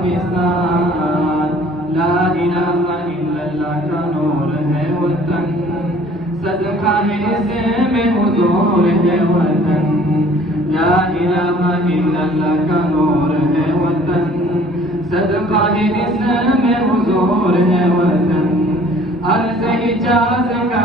پاکستان، لا الہ الا اللہ کا نور ہے وطن، صدقہ سے میں حضور ہے وطن، لا الہ الا اللہ کا نور ہے وطن، صدقہ میں حضور ہے وطن، عرض حجاز کا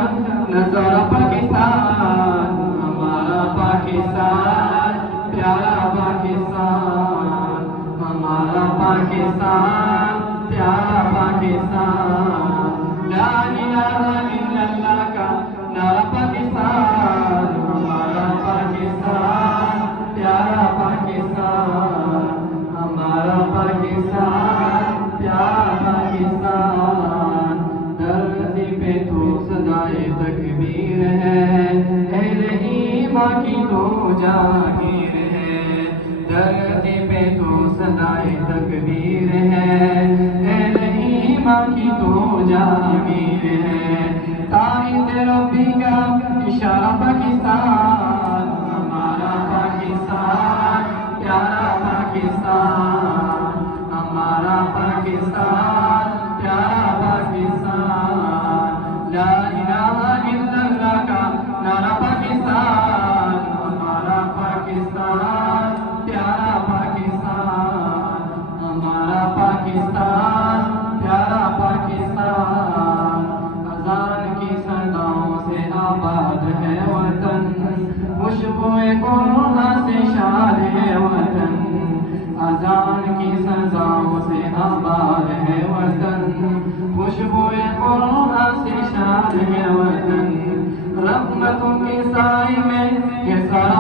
نظارہ پاکستان، ہمارا پاکستان، پیارا پاکستان، ہمارا پاکستان، پیارا پاکستان، لا الہ الا اللہ کا نعرہ پاکستان، ہمارا پاکستان، پیارا پاکستان، ہمارا پاکستان، پیارا پاکستان، دھرتی پہ تو صدائے تکبیر ہے، اہل ایمان کی تو جاگیر ہے، دھرتی پہ تو صدائے تکبیر ہے، اہل ایمان کی تو جاگیر ہے، تائید ربی کا اشارہ پاکستان، ہمارا پاکستان، پیارا پاکستان، ہمارا پاکستان، پیارا پاکستان، لا الہ الا اللہ کا نعرہ پاکستان، ہمارا پاکستان، پیارا پاکستان، ہمارا پاکستان، پیارا پاکستان، اذان کی صداؤں سے آباد ہے وطن، خوشبوئے قرآن سے شاد ہے وطن، اذان کی صداؤں سے آباد ہے وطن، خوشبوئے قرآن سے شاد ہے وطن، رحمتوں کے سائے میں یہ سارا